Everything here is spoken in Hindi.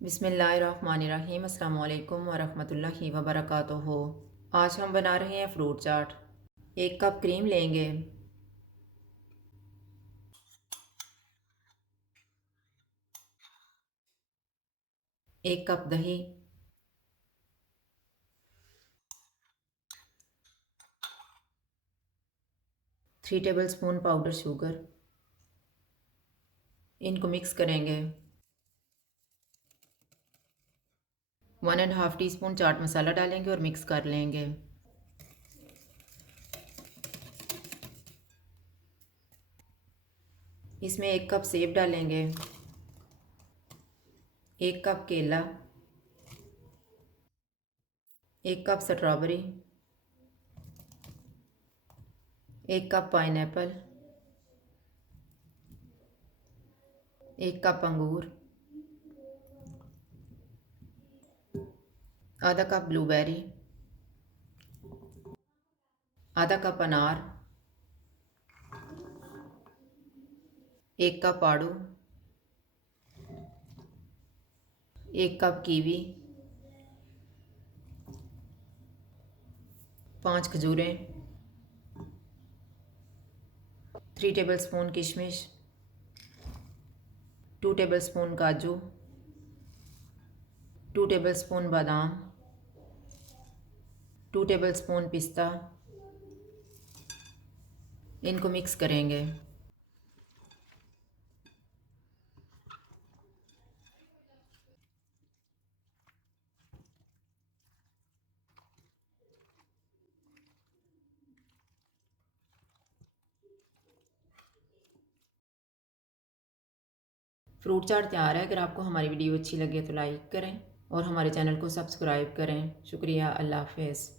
बिस्मिल्लाहिर्रहमानिर्रहीम। अस्सलाम वालेकुम वरहमतुल्लाहि वबरकातुहू। आज हम बना रहे हैं फ्रूट चाट। 1 कप क्रीम लेंगे। 1 कप दही। 3 टेबल स्पून पाउडर शुगर। इनको मिक्स करेंगे। 1.5 टीस्पून चाट मसाला डालेंगे और मिक्स कर लेंगे। इसमें 1 कप सेब डालेंगे। 1 कप केला। 1 cup strawberry. 1 cup pineapple. 1 cup अंगूर। आधा कप ब्लूबेरी। आधा कप अनार। 1 कप आड़ू। 1 कप कीवी। 5 खजूरें। 3 टेबल स्पून किशमिश। 2 टेबल स्पून काजू। 2 टेबल स्पून बादाम। 2 टेबल स्पून पिस्ता। इनको मिक्स करेंगे। फ्रूट चाट तैयार है। अगर आपको हमारी वीडियो अच्छी लगे तो लाइक करें और हमारे चैनल को सब्सक्राइब करें। शुक्रिया। अल्लाह हाफ़िज़।